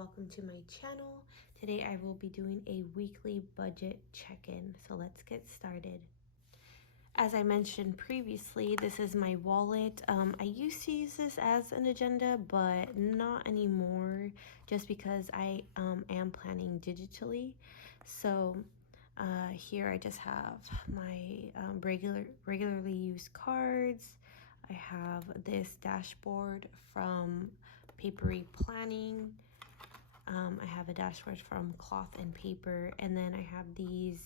welcome to my channel. Today I will be doing a weekly budget check-in, so let's get started. As I mentioned previously, this is my wallet. I used to use this as an agenda, but not anymore, just because I am planning digitally. So here I just have my regularly used cards. I have this dashboard from Papery Planning. I have a dashboard from Cloth and Paper, and then I have these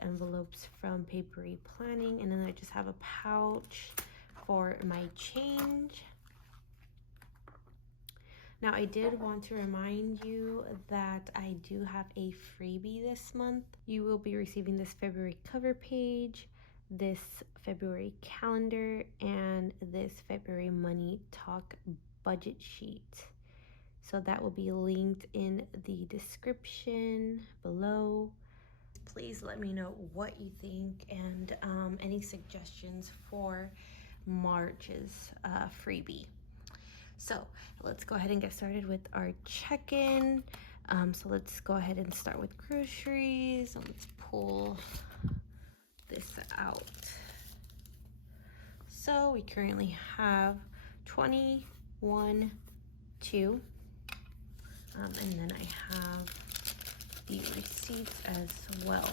envelopes from Papery Planning, and then I just have a pouch for my change. Now, I did want to remind you that I do have a freebie this month. You will be receiving this February cover page, this February calendar, and this February Money Talk budget sheet. So that will be linked in the description below. Please let me know what you think and any suggestions for March's freebie. So let's go ahead and get started with our check-in. So let's go ahead and start with groceries. So let's pull this out. So we currently have 21.2, and then I have the receipts as well.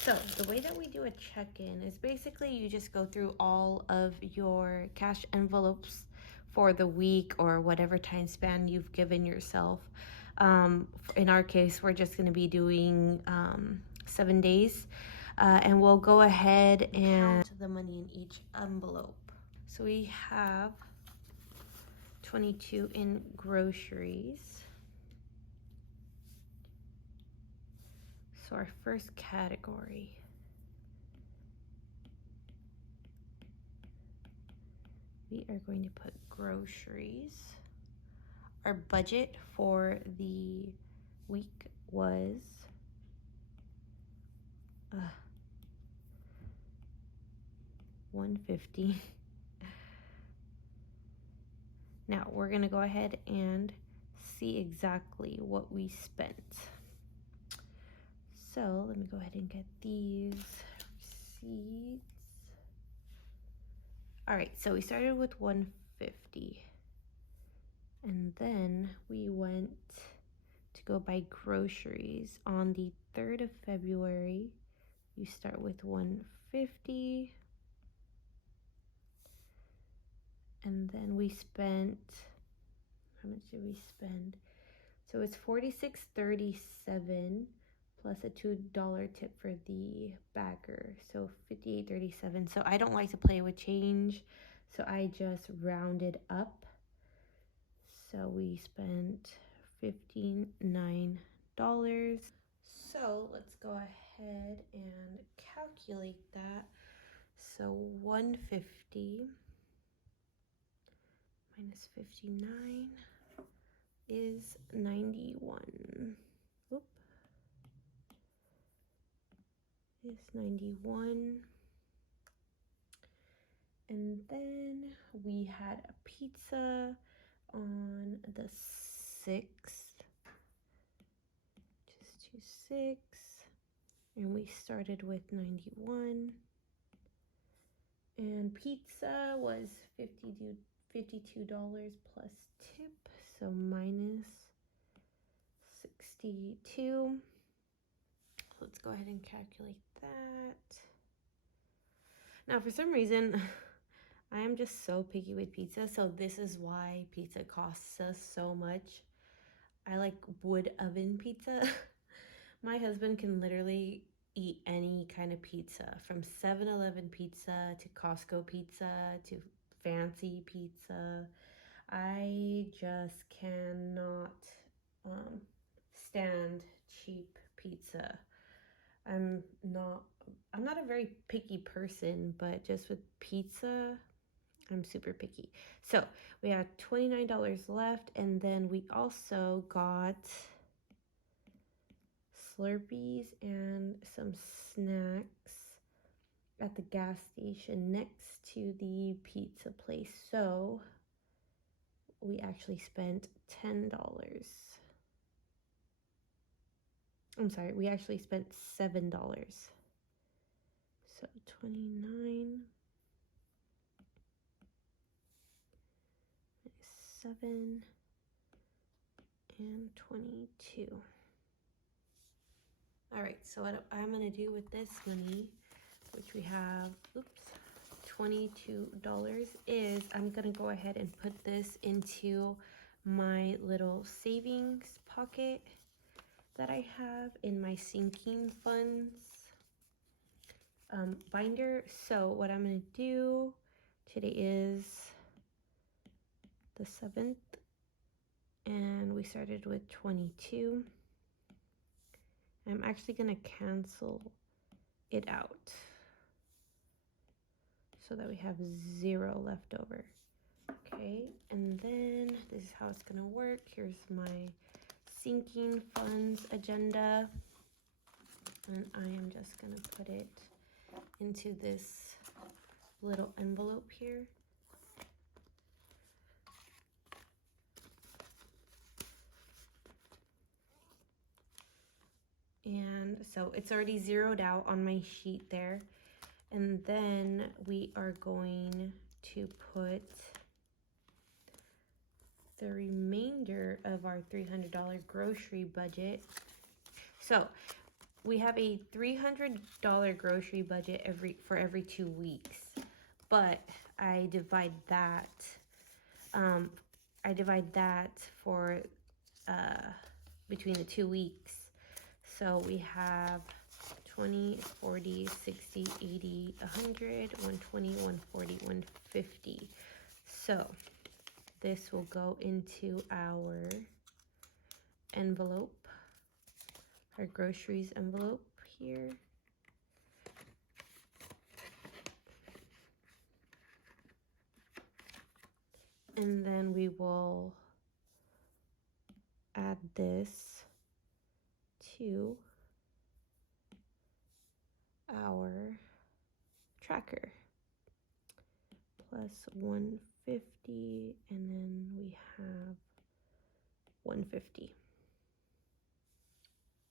So the way that we do a check-in is basically you just go through all of your cash envelopes for the week or whatever time span you've given yourself. In our case, we're just going to be doing 7 days, and we'll go ahead and count the money in each envelope. So we have 22 in groceries. So our first category, we are going to put groceries. Our budget for the week was $150. Now we're gonna go ahead and see exactly what we spent. So let me go ahead and get these receipts. All right, so we started with $150, and then we went to go buy groceries on the 3rd of February. You start with $150, and then we spent, how much did we spend? So it's $46.37 plus a $2 tip for the bagger, so $58.37. So I don't like to play with change, so I just rounded up. So we spent $59. So let's go ahead and calculate that. So 150 minus 59 is 91. Oop. Is 91. And then we had a pizza on the 6th, just 2/6, and we started with 91, and pizza was $52 plus tip, so minus 62. Let's go ahead and calculate that. Now, for some reason, I am just so picky with pizza, so this is why pizza costs us so much. I like wood oven pizza. My husband can literally eat any kind of pizza, from 7-Eleven pizza to Costco pizza to fancy pizza. I just cannot stand cheap pizza. I'm not a very picky person, but just with pizza, I'm super picky. So we had $29 left, and then we also got Slurpees and some snacks at the gas station next to the pizza place. So we actually spent $10. I'm sorry, we actually spent $7. So 29 minus 7 and 22. All right, so what I'm gonna do with this money, which we have, $22, is I'm gonna go ahead and put this into my little savings pocket that I have in my sinking funds binder. So what I'm gonna do, today is the 7th, and we started with 22. I'm actually gonna cancel it out so that we have 0 left over. Okay, and then this is how it's gonna work. Here's my sinking funds agenda, and I am just gonna put it into this little envelope here. And so it's already zeroed out on my sheet there. And then we are going to put the remainder of our $300 grocery budget. So we have a $300 grocery budget for every 2 weeks, but I divide that for between the 2 weeks. So we have 20, 40, 60, 80, 100, 120, 140, 150. So this will go into our envelope, our groceries envelope here. And then we will add this to our tracker, plus 150, and then we have 150.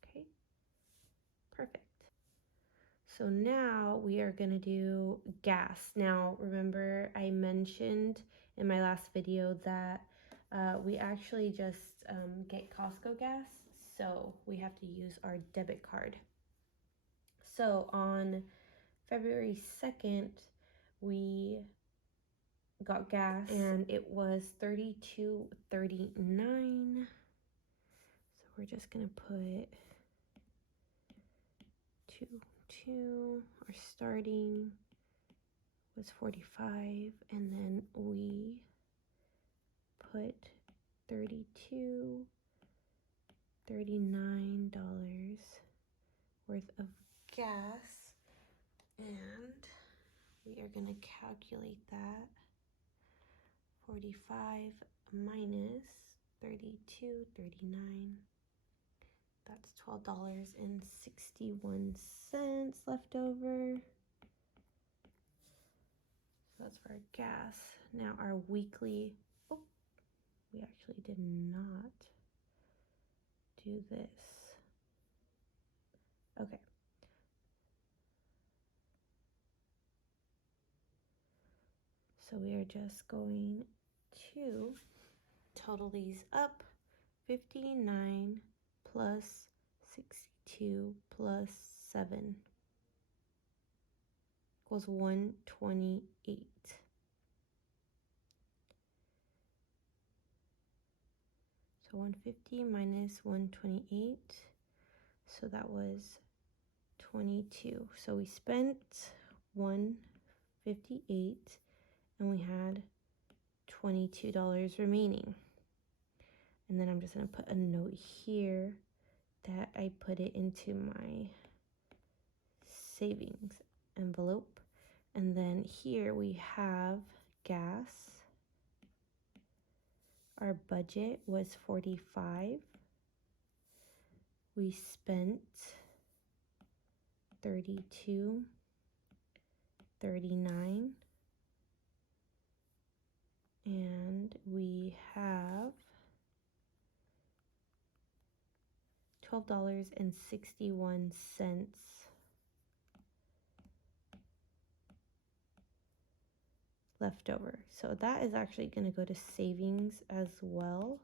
Okay, perfect. So now we are gonna do gas. Now remember I mentioned in my last video that we actually just get Costco gas, so we have to use our debit card. So on February 2nd, we got gas and it was $32.39. So we're just gonna put 2. Our starting was 45, and then we put $39 worth of gas, and we are going to calculate that. 45 minus 32.39, that's $12.61 left over. So that's for our gas. Now our weekly, we actually did not do this. Okay. So we are just going to total these up. 59 plus 62 plus 7 equals 128. So 150 minus 128, so that was 22. So we spent 158 and we had $22 remaining. And then I'm just gonna put a note here that I put it into my savings envelope. And then here we have gas. Our budget was 45. We spent 32.39, and we have $12.61 left over. So that is actually going to go to savings as well.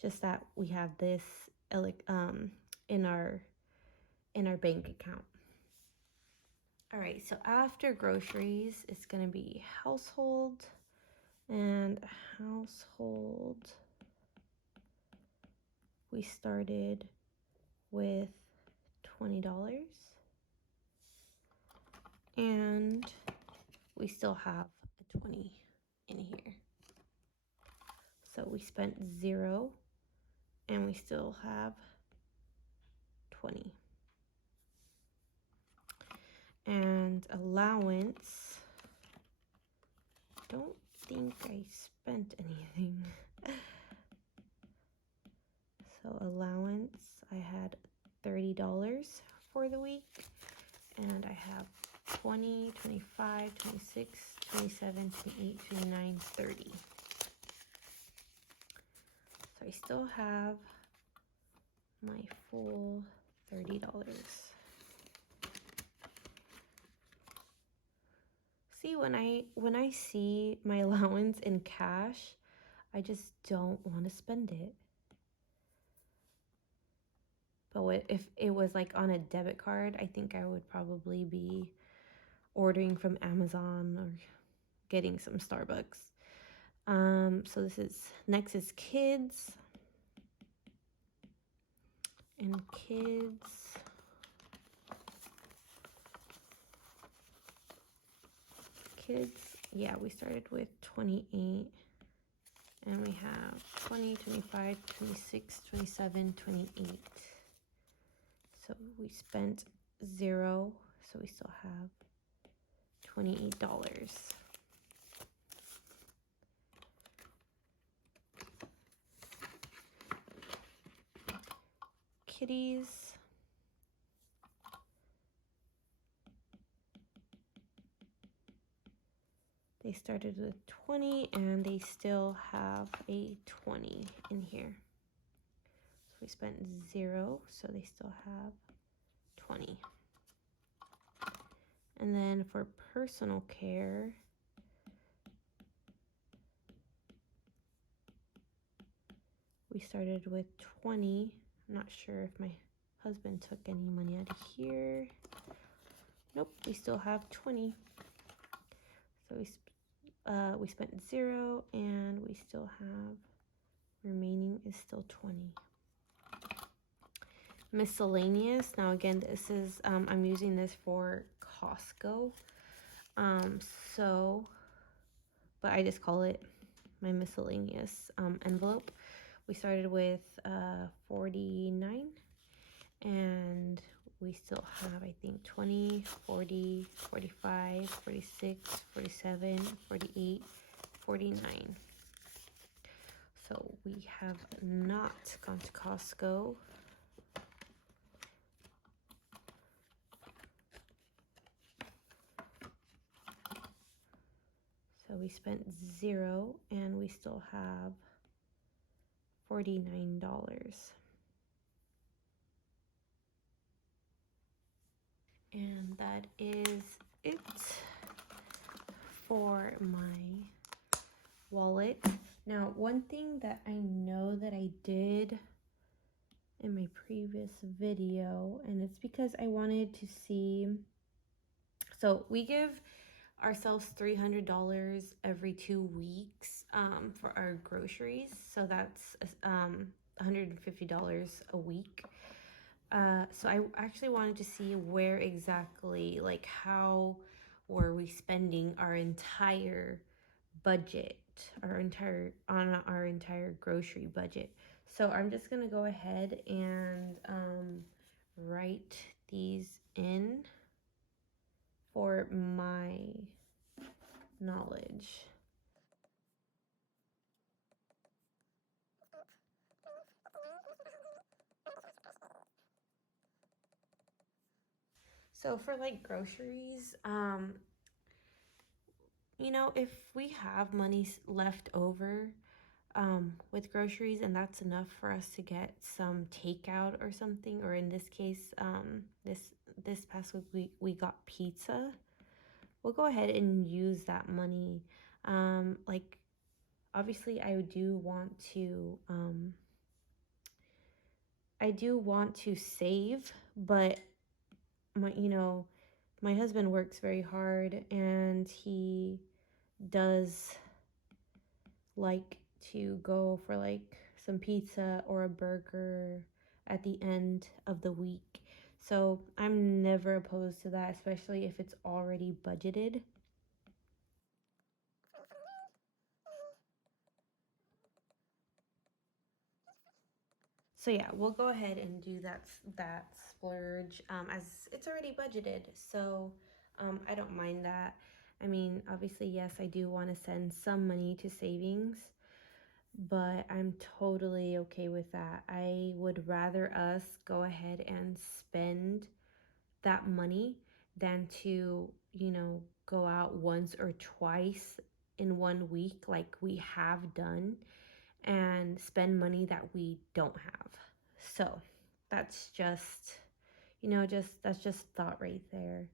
Just that we have this in our bank account. All right, so after groceries, it's going to be household, and household, we started with $20, and we still have a 20 in here. So we spent 0, and we still have 20. And allowance, don't think I spent anything. So allowance, I had $30 for the week, and I have 20, 25, 26, 27, 28, 29, 30. So I still have my full $30. See, when I see my allowance in cash, I just don't want to spend it. But if it was like on a debit card, I think I would probably be ordering from Amazon or getting some Starbucks. So next is kids. And kids, yeah, we started with 28, and we have 20, 25, 26, 27, 28. So we spent 0, so we still have $28. Kitties, they started with 20, and they still have a 20 in here. So we spent 0, so they still have 20. And then for personal care, we started with 20. I'm not sure if my husband took any money out of here. Nope, we still have 20. So we spent 0, and we still have, remaining is still 20. Miscellaneous, now again, this is, I'm using this for Costco. But I just call it my miscellaneous envelope. We started with 49, and we still have, I think, 20, 40, 45, 46, 47, 48, 49. So we have not gone to Costco. So we spent 0, and we still have $49. And that is it for my wallet. Now, one thing that I know that I did in my previous video, and it's because I wanted to see, so we give ourselves $300 every 2 weeks for our groceries, so that's $150 a week. So I actually wanted to see where exactly, like, how were we spending our entire budget, our entire grocery budget. So I'm just gonna go ahead and write these in for my knowledge. So for like groceries, you know, if we have money left over, with groceries, and that's enough for us to get some takeout or something. Or in this case, this past week we got pizza. We'll go ahead and use that money. Like, obviously I do want to save, but my husband works very hard, and he does like to go for like some pizza or a burger at the end of the week. So I'm never opposed to that, especially if it's already budgeted. So yeah, we'll go ahead and do that splurge, as it's already budgeted. So I don't mind that. I mean, obviously, yes, I do want to send some money to savings, but I'm totally okay with that. I would rather us go ahead and spend that money than to, go out once or twice in one week like we have done and spend money that we don't have. So that's just, that's just thought right there.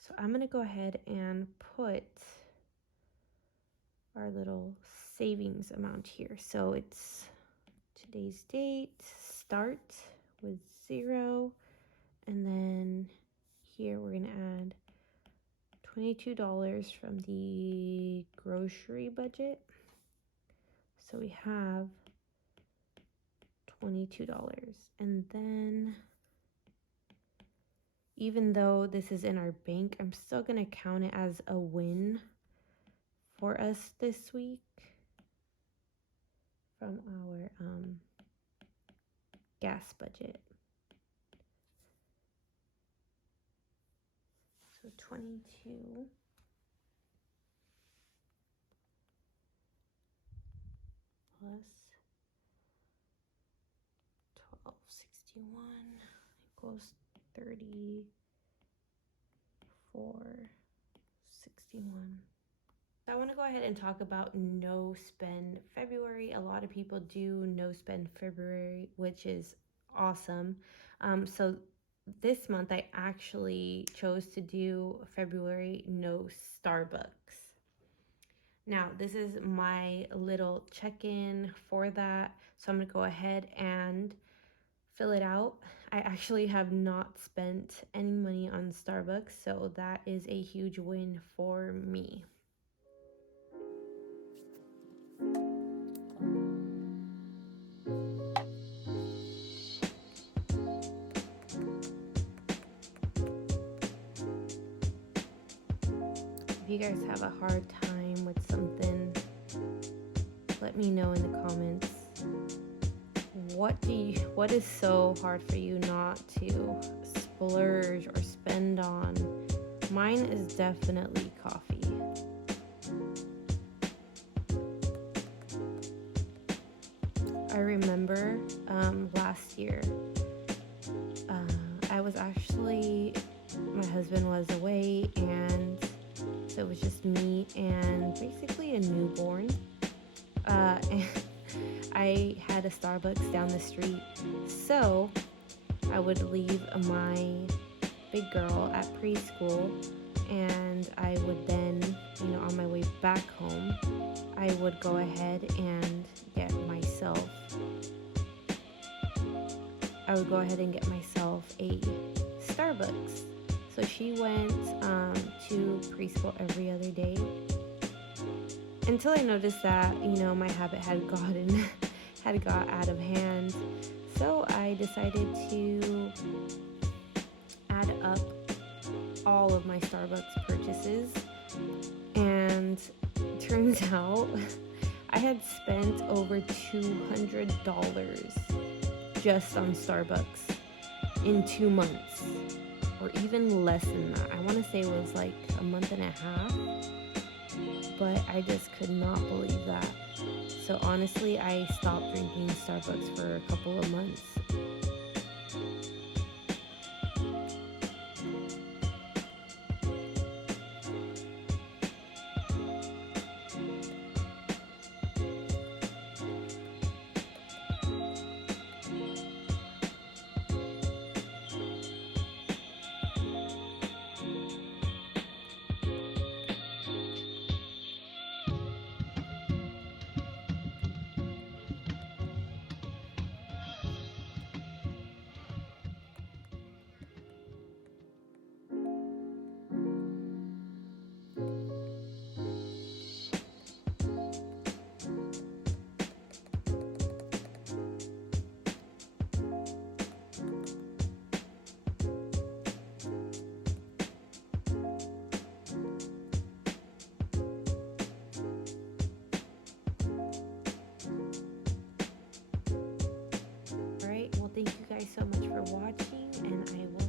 So I'm going to go ahead and put our little savings amount here. So it's today's date, start with 0, and then here we're going to add $22 from the grocery budget. So we have $22. And then, even though this is in our bank, I'm still going to count it as a win for us this week from our gas budget. So 22 plus 1261 equals 3461. I want to go ahead and talk about no spend February. A lot of people do no spend February, which is awesome. So this month I actually chose to do February no Starbucks. Now, this is my little check-in for that. So I'm going to go ahead and fill it out. I actually have not spent any money on Starbucks, so that is a huge win for me. If you guys have a hard time with something, let me know in the comments. What is so hard for you not to splurge or spend on? Mine is definitely coffee. I remember last year, my husband was away, and so it was just me and basically a newborn. And I had a Starbucks down the street, so I would leave my big girl at preschool, and I would then, on my way back home, I would go ahead and get myself a Starbucks. So she went to preschool every other day, until I noticed that, my habit had got out of hand. So I decided to add up all of my Starbucks purchases, and turns out I had spent over $200 just on Starbucks in 2 months, or even less than that. I want to say it was like a month and a half, but I just could not believe that. So honestly, I stopped drinking Starbucks for a couple of months. Thank you guys so much for watching, and I will